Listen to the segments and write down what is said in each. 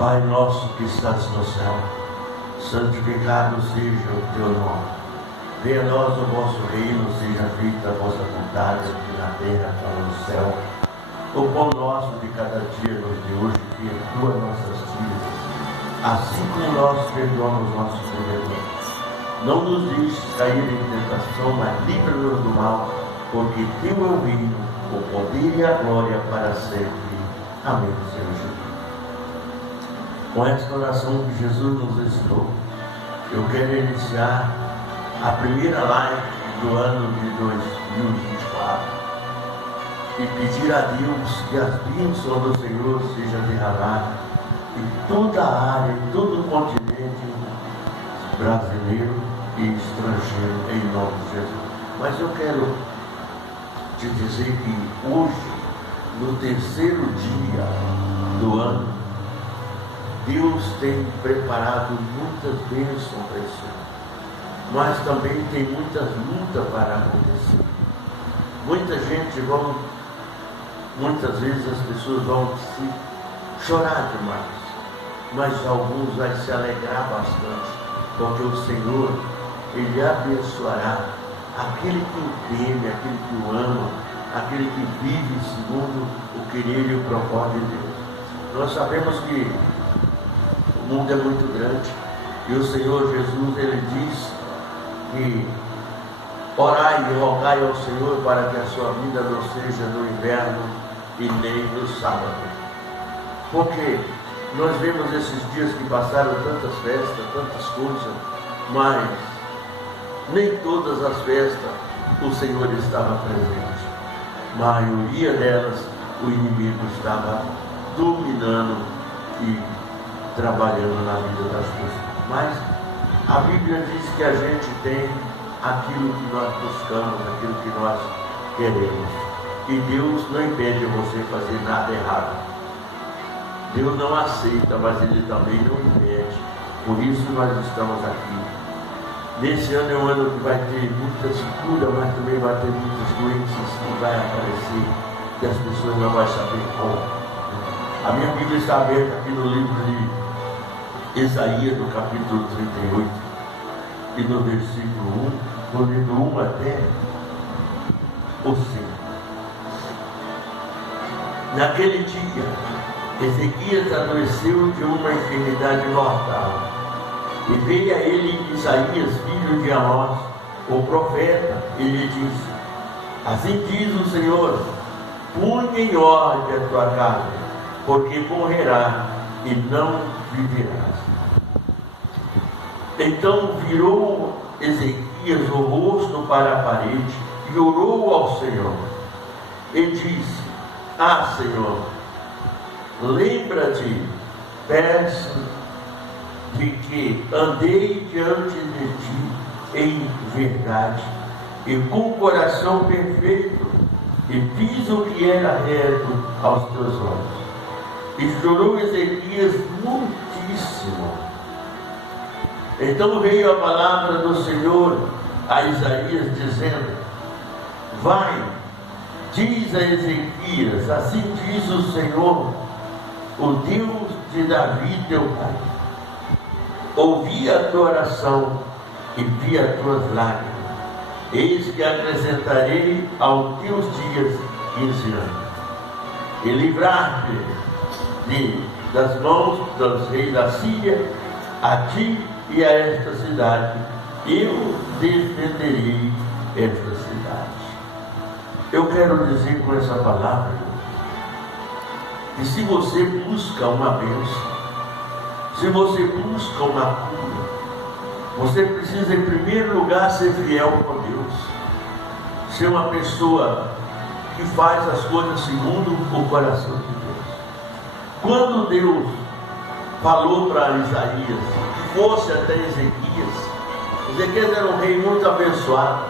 Pai nosso que estás no céu, santificado seja o teu nome. Venha a nós o vosso reino, seja feita a vossa vontade, aqui na terra como no céu. O pão nosso de cada dia nos dê hoje, perdoa nossas dívidas, assim como nós perdoamos nossos devedores. Não nos deixes cair em tentação, mas livra-nos do mal, porque teu é o reino, o poder e a glória para sempre. Amém, Senhor Jesus. Com esta oração que Jesus nos ensinou, eu quero iniciar a primeira live do ano de 2024 e pedir a Deus que as bênçãos do Senhor sejam derramadas em toda a área, em todo o continente brasileiro e estrangeiro, em nome de Jesus. Mas eu quero te dizer que hoje, no terceiro dia do ano, Deus tem preparado muitas bênçãos para esse ano, mas também tem muitas lutas para acontecer. Muitas vezes as pessoas vão se chorar demais, mas alguns vão se alegrar bastante, porque o Senhor, Ele abençoará aquele que o teme, aquele que o ama, aquele que vive segundo o querer e o propósito de Deus. Nós sabemos que o mundo é muito grande e o Senhor Jesus, Ele diz que orai e rogai ao Senhor para que a sua vida não seja no inverno e nem no sábado. Porque nós vemos esses dias que passaram tantas festas, tantas coisas, mas nem todas as festas o Senhor estava presente. A maioria delas o inimigo estava dominando e trabalhando na vida das pessoas. Mas a Bíblia diz que a gente tem aquilo que nós buscamos, aquilo que nós queremos. E Deus não impede você fazer nada errado. Deus não aceita, mas Ele também não impede. Por isso nós estamos aqui. Nesse ano é um ano que vai ter muitas curas, mas também vai ter muitas doenças que vai aparecer, que as pessoas não vão saber como. A minha Bíblia está aberta aqui no livro de Isaías, no capítulo 38, e no versículo 1, no livro 1 até o 5. Naquele dia, Ezequias adoeceu de uma enfermidade mortal. E veio a ele Isaías, filho de Amós, o profeta, e lhe disse: assim diz o Senhor, punha em ordem a tua casa, porque morrerá e não viverás. Então virou Ezequias o rosto para a parede e orou ao Senhor. E disse: ah, Senhor, lembra-te, peço de que andei diante de ti em verdade e com coração perfeito, e fiz o que era reto aos teus olhos. E chorou Ezequias muitíssimo. Então veio a palavra do Senhor a Isaías, dizendo: vai, diz a Ezequias, assim diz o Senhor, o Deus de Davi teu pai: ouvi a tua oração e vi as tuas lágrimas. Eis que acrescentarei aos teus dias 15 anos, e livrar-te das mãos dos reis da Síria, a ti e a esta cidade. Eu defenderei esta cidade. Eu quero dizer com essa palavra que se você busca uma bênção, se você busca uma cura, você precisa em primeiro lugar ser fiel com Deus, ser uma pessoa que faz as coisas segundo o coração de Deus. Quando Deus falou para Isaías que fosse até Ezequias era um rei muito abençoado,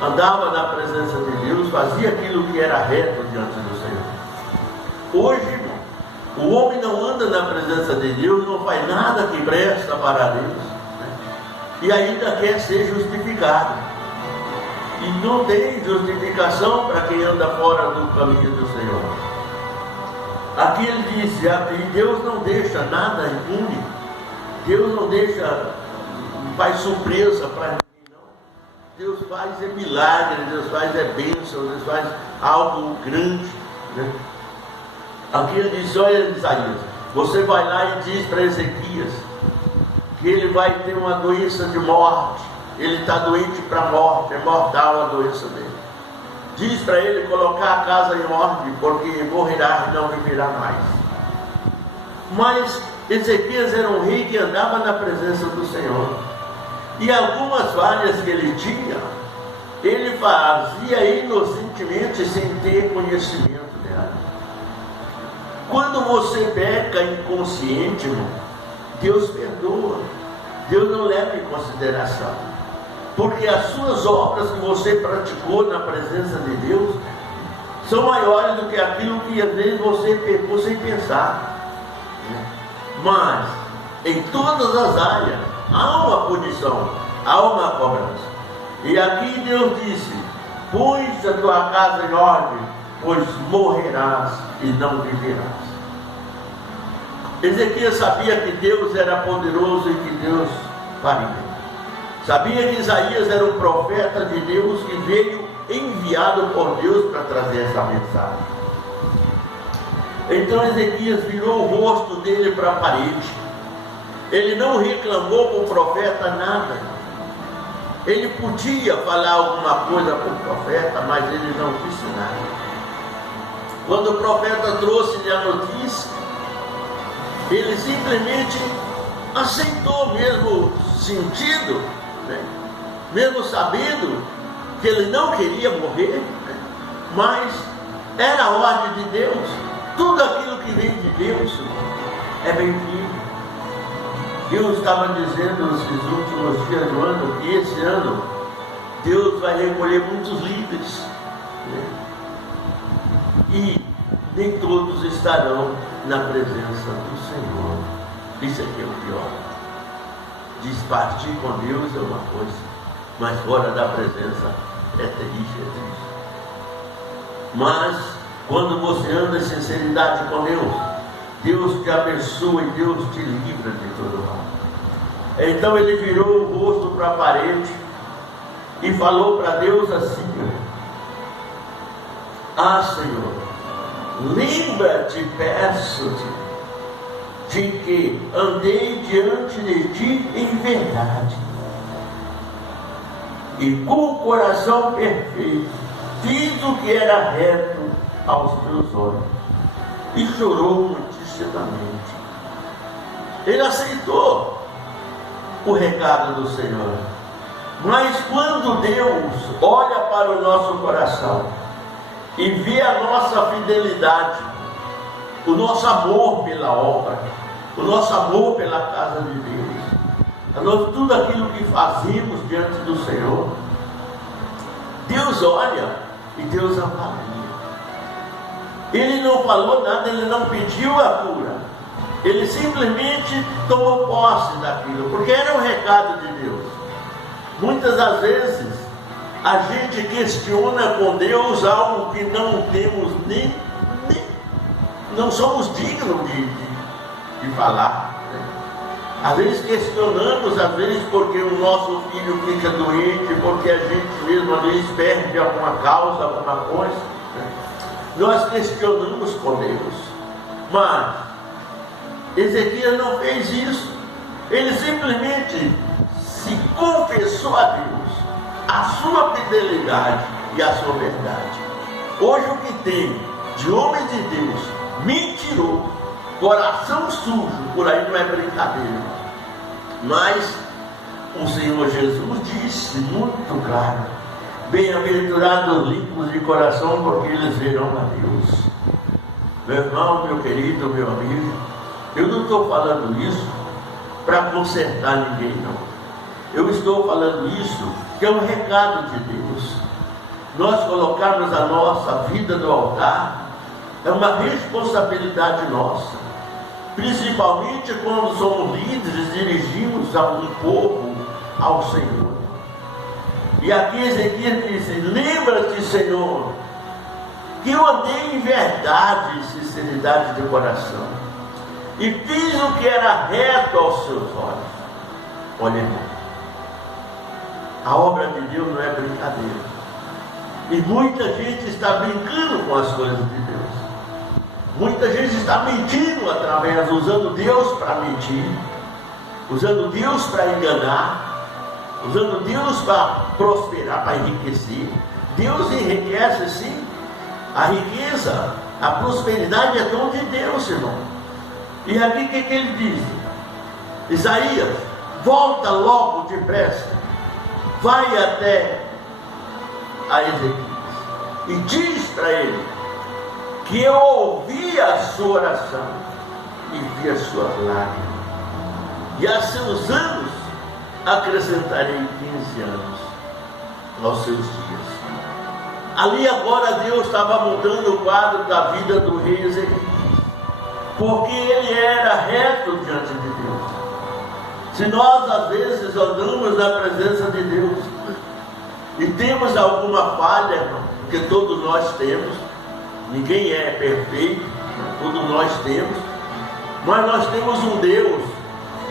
andava na presença de Deus, fazia aquilo que era reto diante do Senhor. Hoje, o homem não anda na presença de Deus, não faz nada que presta para Deus, né? E ainda quer ser justificado. E não tem justificação para quem anda fora do caminho do Senhor. Aqui ele disse, e Deus não deixa nada impune. Deus não faz surpresa para ninguém, não. Deus faz milagre, Deus faz bênção, Deus faz algo grande, né? Aqui ele diz, olha Isaías, você vai lá e diz para Ezequias que ele vai ter uma doença de morte. Ele está doente para a morte, é mortal a doença dele. Diz para ele colocar a casa em ordem, porque morrerá e não viverá mais. Mas Ezequias era um rei que andava na presença do Senhor. E algumas falhas que ele tinha, ele fazia inocentemente sem ter conhecimento dela. Quando você peca inconsciente, irmão, Deus perdoa. Deus não leva em consideração. Porque as suas obras que você praticou na presença de Deus são maiores do que aquilo que às vezes você pecou sem pensar. Mas em todas as áreas há uma punição, há uma cobrança. E aqui Deus disse: põe a tua casa em ordem, pois morrerás e não viverás. Ezequias sabia que Deus era poderoso e que Deus faria. Sabia que Isaías era um profeta de Deus que veio enviado por Deus para trazer essa mensagem. Então Ezequias virou o rosto dele para a parede. Ele não reclamou com o profeta nada. Ele podia falar alguma coisa para o profeta, mas ele não disse nada. Quando o profeta trouxe-lhe a notícia, ele simplesmente aceitou, mesmo sentido, né? Mesmo sabendo que ele não queria morrer, né? Mas era a ordem de Deus. Tudo aquilo que vem de Deus é bem-vindo. Deus estava dizendo nos últimos dias do ano que esse ano Deus vai recolher muitos líderes, né? E nem todos estarão na presença do Senhor. Isso aqui é o pior. Diz, partir com Deus é uma coisa, mas fora da presença é terrível, é triste. Mas quando você anda em sinceridade com Deus, Deus te abençoa e Deus te livra de todo mal. Então ele virou o rosto para a parede e falou para Deus assim: ah, Senhor, lembra-te, peço-te, de que andei diante de ti em verdade e com o coração perfeito, fiz o que era reto aos teus olhos. E chorou muitíssimamente. Ele aceitou o recado do Senhor. Mas quando Deus olha para o nosso coração e vê a nossa fidelidade, o nosso amor pela obra, o nosso amor pela casa de Deus, tudo aquilo que fazemos diante do Senhor, Deus olha e Deus avalia. Ele não falou nada, ele não pediu a cura, ele simplesmente tomou posse daquilo, porque era um recado de Deus. Muitas das vezes a gente questiona com Deus algo que não temos não somos dignos de falar, né? Às vezes questionamos, às vezes porque o nosso filho fica doente, porque a gente mesmo às vezes perde alguma causa, alguma coisa, né? Nós questionamos com Deus. Mas Ezequias não fez isso. Ele simplesmente se confessou a Deus a sua fidelidade e a sua verdade. Hoje o que tem de homem de Deus mentiroso, coração sujo, por aí não é brincadeira. Mas o Senhor Jesus disse muito claro: bem-aventurados limpos de coração, porque eles verão a Deus. Meu irmão, meu querido, meu amigo, eu não estou falando isso para consertar ninguém, não. Eu estou falando isso que é um recado de Deus. Nós colocarmos a nossa vida no altar é uma responsabilidade nossa, principalmente quando somos líderes e dirigimos a um povo ao Senhor. E aqui Ezequias disse: lembra-te, Senhor, que eu andei em verdade e sinceridade de coração, e fiz o que era reto aos seus olhos. Olha, irmão, a obra de Deus não é brincadeira. E muita gente está brincando com as coisas de Deus. Muita gente está mentindo através, usando Deus para mentir, usando Deus para enganar, usando Deus para prosperar, para enriquecer. Deus enriquece sim. A riqueza, a prosperidade é dom de Deus, irmão. E aqui o que ele diz? Isaías, volta logo depressa, vai até a Ezequias e diz para ele que eu ouvi a sua oração e vi as suas lágrimas, e a seus anos acrescentarei 15 anos aos seus dias. Ali agora Deus estava mudando o quadro da vida do rei Ezequias, porque ele era reto diante de Deus. Se nós às vezes andamos na presença de Deus e temos alguma falha, irmão, porque todos nós temos, ninguém é perfeito, todos nós temos, mas nós temos um Deus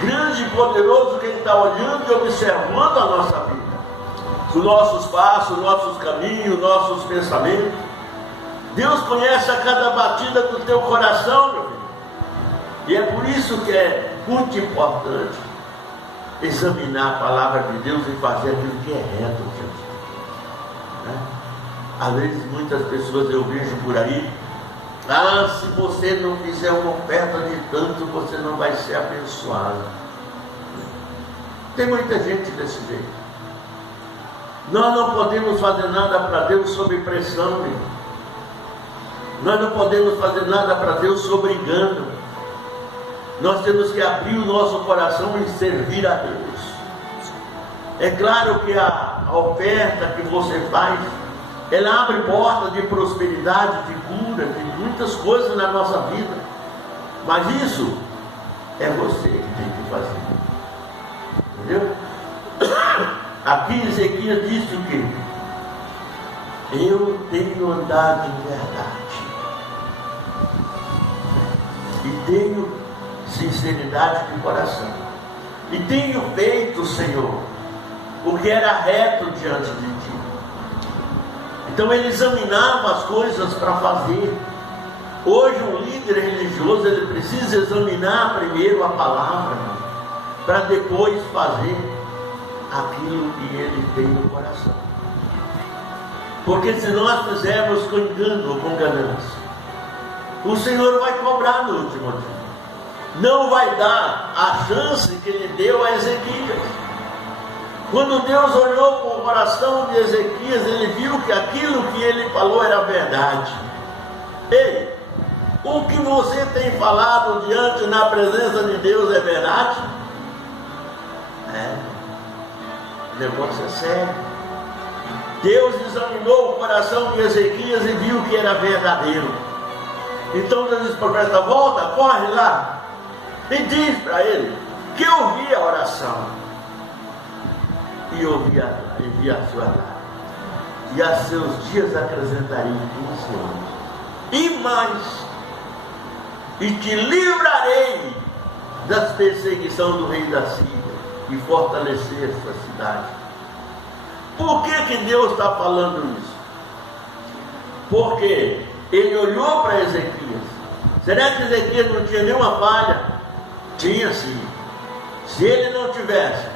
grande e poderoso que está olhando e observando a nossa vida, os nossos passos, nossos caminhos, nossos pensamentos. Deus conhece a cada batida do teu coração, meu filho, e é por isso que é muito importante examinar a palavra de Deus e fazer aquilo que é reto, gente. Às vezes muitas pessoas eu vejo por aí: se você não fizer uma oferta de tanto, você não vai ser abençoado. Tem muita gente desse jeito. Nós não podemos fazer nada para Deus sob pressão, irmão. Nós não podemos fazer nada para Deus sob engano. Nós temos que abrir o nosso coração e servir a Deus. É claro que a oferta que você faz, ela abre porta de prosperidade, de cura, de muitas coisas na nossa vida. Mas isso é você que tem que fazer. Entendeu? Aqui Ezequias disse o quê? Eu tenho andado em verdade e tenho sinceridade de coração, e tenho feito, Senhor, o que era reto diante de ti. Então ele examinava as coisas para fazer. Hoje um líder religioso, ele precisa examinar primeiro a palavra, para depois fazer aquilo que ele tem no coração. Porque se nós fizermos com engano ou com ganância, o Senhor vai cobrar no último dia. Não vai dar a chance que ele deu a Ezequias. Quando Deus olhou para o coração de Ezequias, ele viu que aquilo que ele falou era verdade. Ei, o que você tem falado diante na presença de Deus é verdade? O negócio é sério. Deus examinou o coração de Ezequias e viu que era verdadeiro. Então Deus disse: profeta, volta, corre lá e diz para ele que eu ouvi a oração e ouvi a sua lágrima, e a seus dias acrescentarei 15 anos e mais, e te livrarei das perseguições do rei da Síria e fortalecer essa cidade. Por que Deus está falando isso? Porque ele olhou para Ezequias. Será que Ezequias não tinha nenhuma falha? Tinha sim. Se ele não tivesse,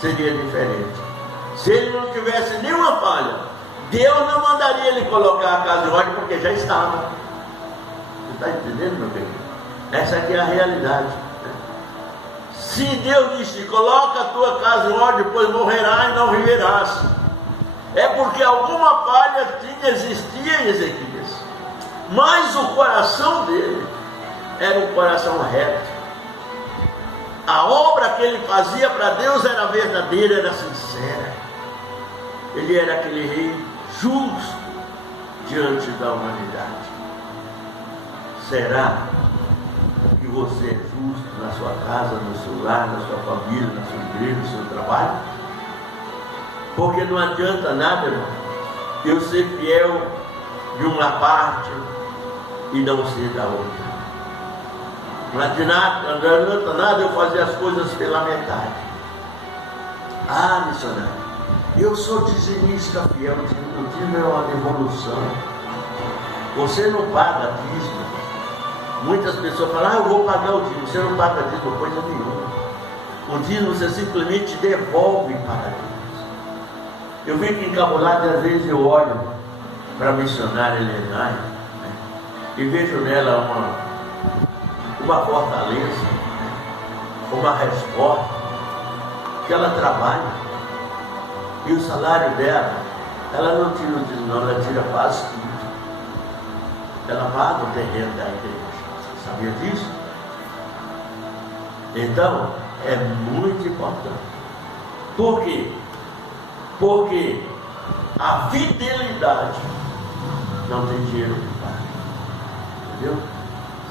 seria diferente. Se ele não tivesse nenhuma falha, Deus não mandaria ele colocar a casa em ordem, porque já estava. Você está entendendo, meu querido? Essa aqui é a realidade. Se Deus disse: coloca a tua casa em ordem, pois morrerás e não viverás, é porque alguma falha existia em Ezequias. Mas o coração dele era um coração reto. A obra que ele fazia para Deus era verdadeira, era sincera. Ele era aquele rei justo diante da humanidade. Será que você é justo na sua casa, no seu lar, na sua família, na sua igreja, no seu trabalho? Porque não adianta nada, irmão, eu ser fiel de uma parte e não ser da outra. Não adianta nada eu fazer as coisas pela metade. Ah, missionário, eu sou dizimista fiel. O dízimo é uma devolução. Você não paga dízimo. Muitas pessoas falam, eu vou pagar o dízimo. Você não paga dízimo coisa nenhuma. O dízimo você simplesmente devolve para Deus. Eu fico encabulado e às vezes eu olho para a missionária Lenai, né, e vejo nela uma fortaleza, uma resposta, que ela trabalha, e o salário dela, ela não tira o dízimo, não, ela tira quase tudo. Ela paga o terreno da igreja. Sabia disso? Então, é muito importante. Por quê? Porque a fidelidade não tem dinheiro que pague. Entendeu?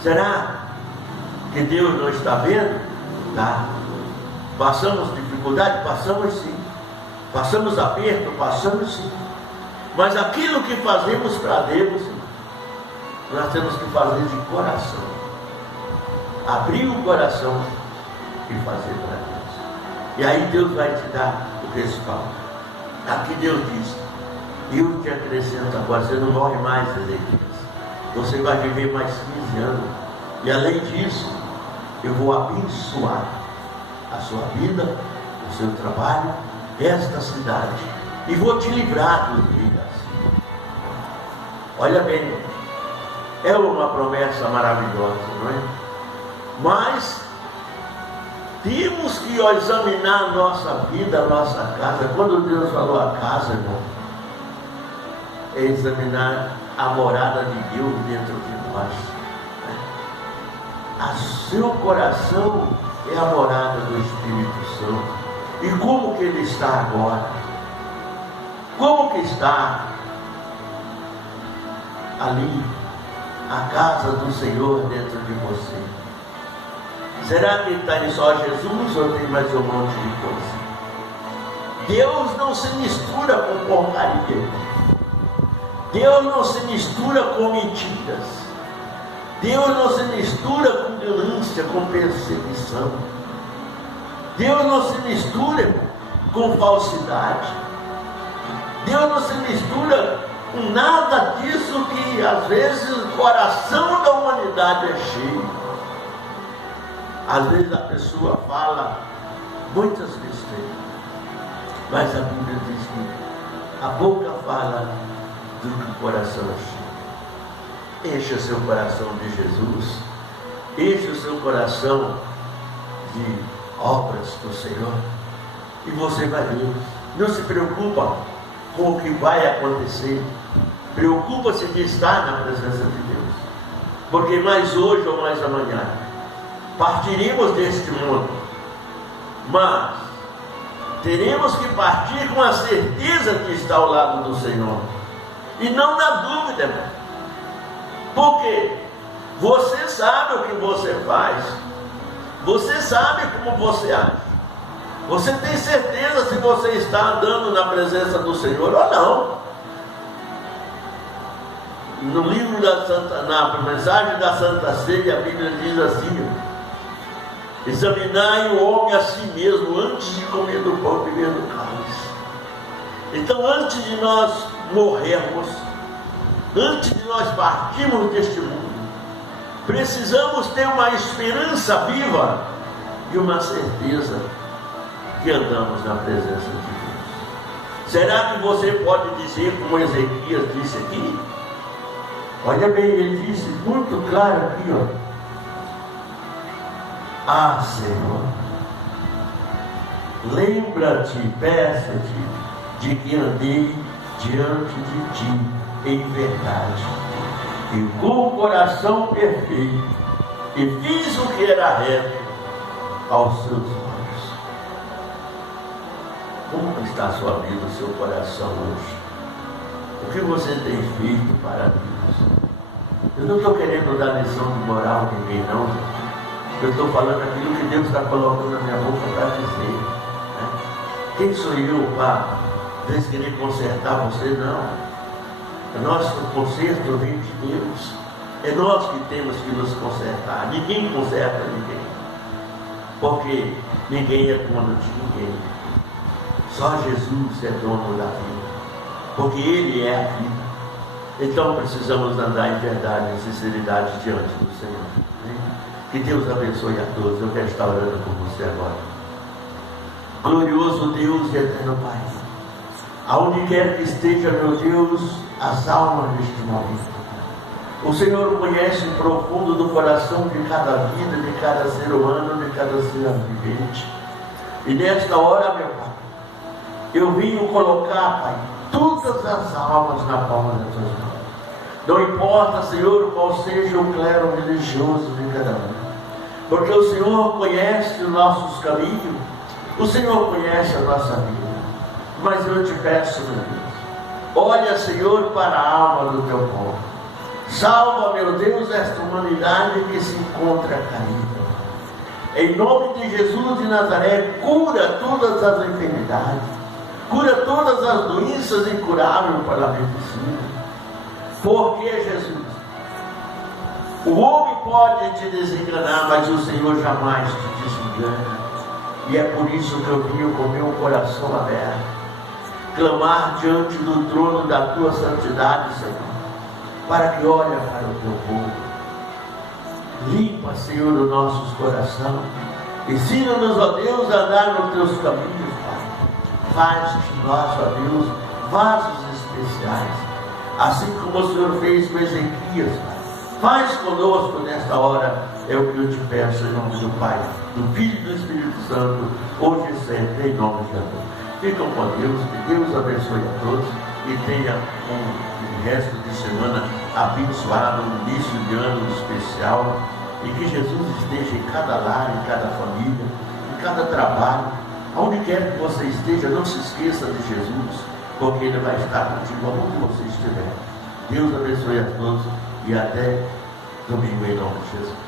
Será que Deus não está vendo? Tá. Passamos dificuldade? Passamos sim. Passamos aperto? Passamos sim. Mas aquilo que fazemos para Deus, nós temos que fazer de coração. Abrir o coração e fazer para Deus. E aí Deus vai te dar o respaldo. Aqui Deus diz, eu te acrescento agora, você não morre mais, Ezequias. Você vai viver mais 15 anos. E além disso, eu vou abençoar a sua vida, o seu trabalho, esta cidade. E vou te livrar dos reis. Olha bem, é uma promessa maravilhosa, não é? Mas temos que examinar a nossa vida, a nossa casa. Quando Deus falou a casa, irmão, é examinar a morada de Deus dentro de nós. Seu coração é a morada do Espírito Santo. E como que ele está agora? Como que está ali a casa do Senhor dentro de você? Será que está em só Jesus ou tem mais um monte de coisa? Deus não se mistura com porcaria. Deus não se mistura com mentiras. Deus não se mistura com ganância, com perseguição. Deus não se mistura com falsidade. Deus não se mistura com nada disso que às vezes o coração da humanidade é cheio. Às vezes a pessoa fala muitas besteiras, mas a Bíblia diz que a boca fala do que o coração é cheio. Enche o seu coração de Jesus, enche o seu coração de obras do Senhor, e você vai ver. Não se preocupa com o que vai acontecer, preocupa-se de estar na presença de Deus, porque mais hoje ou mais amanhã partiremos deste mundo, mas teremos que partir com a certeza de estar ao lado do Senhor, e não na dúvida, irmão. Porque você sabe o que você faz, você sabe como você age, você tem certeza se você está andando na presença do Senhor ou não. No livro na mensagem da Santa Ceia, a Bíblia diz assim: examinai o homem a si mesmo antes de comer do pão e beber do cálice. Então, antes de nós morrermos, antes de nós partirmos deste mundo, precisamos ter uma esperança viva e uma certeza que andamos na presença de Deus. Será que você pode dizer, como Ezequias disse aqui? Olha bem, ele disse muito claro aqui, ó: ah, Senhor, lembra-te, peço-te, de que andei diante de ti em verdade, e com o coração perfeito, e fiz o que era reto aos seus olhos. Como está a sua vida, o seu coração hoje? O que você tem feito para Deus? Eu não estou querendo dar lição de moral a ninguém, não. Eu estou falando aquilo que Deus está colocando na minha boca para dizer, né? Quem sou eu para querer consertar você? Não. O nosso conserto vem de Deus. É nós que temos que nos consertar. Ninguém conserta ninguém. Porque ninguém é dono de ninguém. Só Jesus é dono da vida. Porque Ele é a vida. Então precisamos andar em verdade, em sinceridade diante do Senhor. Que Deus abençoe a todos. Eu quero estar orando por você agora. Glorioso Deus e eterno Pai, aonde quer que esteja, meu Deus, as almas deste momento, o Senhor conhece o profundo do coração de cada vida, de cada ser humano, de cada ser vivente. E nesta hora, meu Pai, eu vim colocar, Pai, todas as almas na palma das tuas mãos. Não importa, Senhor, qual seja o clero religioso de cada um, porque o Senhor conhece os nossos caminhos, o Senhor conhece a nossa vida. Mas eu te peço, meu Deus, olha, Senhor, para a alma do teu povo. Salva, meu Deus, esta humanidade que se encontra caída. Em nome de Jesus de Nazaré, cura todas as enfermidades, cura todas as doenças incuráveis pela medicina. Porque, Jesus, o homem pode te desenganar, mas o Senhor jamais te desengana. E é por isso que eu vim com meu coração aberto, clamar diante do trono da tua santidade, Senhor, para que olhe para o teu povo. Limpa, Senhor, os nossos corações. Ensina-nos, ó Deus, a andar nos teus caminhos, Pai. Faz de nós, ó Deus, vasos especiais, assim como o Senhor fez com Ezequias, Pai. Faz conosco nesta hora, é o que eu te peço, em nome do Pai, do Filho e do Espírito Santo, hoje e sempre, em nome de Jesus. Ficam com Deus, que Deus abençoe a todos e tenha um resto de semana abençoado, um início de ano especial, e que Jesus esteja em cada lar, em cada família, em cada trabalho, aonde quer que você esteja. Não se esqueça de Jesus, porque Ele vai estar contigo aonde você estiver. Deus abençoe a todos e até domingo, em nome de Jesus.